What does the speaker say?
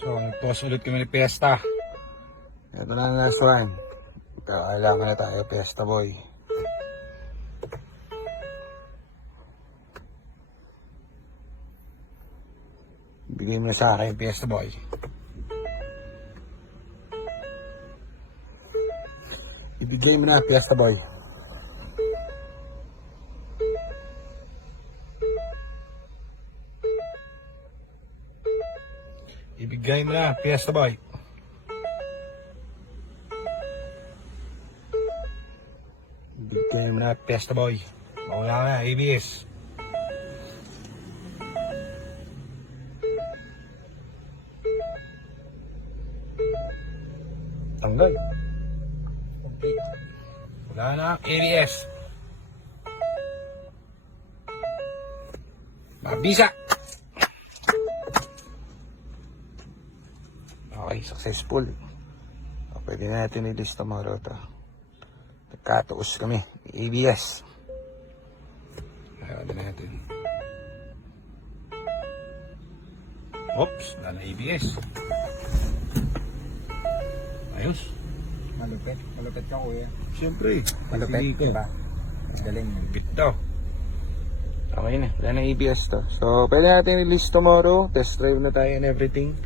So, nag-post ulit kami ni Fiesta. Ito na ang last one. Kailangan na tayo, Fiesta boy. Bigay mo na sa akin, Fiesta boy. Ibigay mo na, Fiesta boy. Ibigay mo na, Fiesta boy. Ibigay mo na, Fiesta boy. Mawala ka na, ABS. Tanggal. Wala na, ABS. Mabisa. Okay, successful. Pwede na natin ilista mga rota. Nagkataos kami. ABS. Ayaw na natin. Oops, wala na ABS. Ayos. Malupit. Malupit ka, kuya. Siyempre. Malupit, Sige ka. diba? Galing. Bit daw. Okay na. Wala na ABS to. So, pwede natin release tomorrow. Test drive na tayo and everything.